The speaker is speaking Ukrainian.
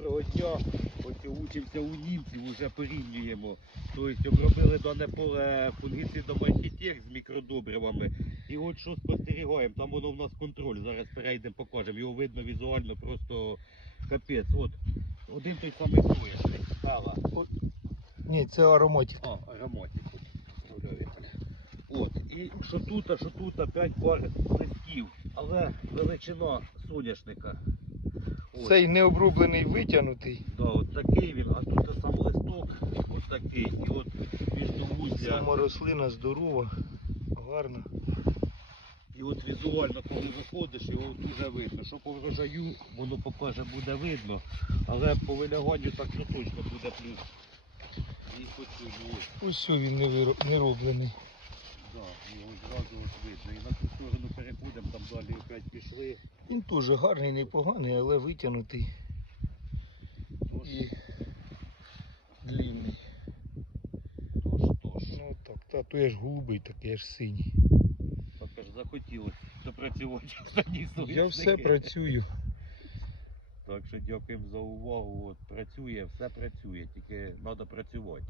доброго дня. Ось учимося у німців, вже порівнюємо. Тобто обробили дане поле фунгіцидом архітект з мікродобривами. І от що спостерігаємо, там воно в нас контроль. Зараз перейдемо, покажемо. Його видно візуально просто капець. От один той самий соєшник. Стала. Ні, це ароматик. А, ароматик. От, і що тут, а що тут, 5 пар листів, але величина соняшника. Цей необроблений витягнутий. Да, от такий він, а тут сам листок, от такий. І от міждовуздя. Сама рослина здорова, гарна. І от візуально, коли виходиш, його от уже видно. Що по врожаю, воно покаже, буде видно, але по виляганню так то точно буде плюс. І по цьому ось. Що він не, виро- не роблений. Да, його зразу от видно. І на ту сторону переходимо, там далі опять пішли. Він теж гарний, непоганий, але витягнутий і длинний. Ну так, та то я ж голубий такий, я ж синій. Так аж захотілося допрацювати Я все працюю. Так що дякуємо за увагу. От, працює, все працює, тільки треба працювати.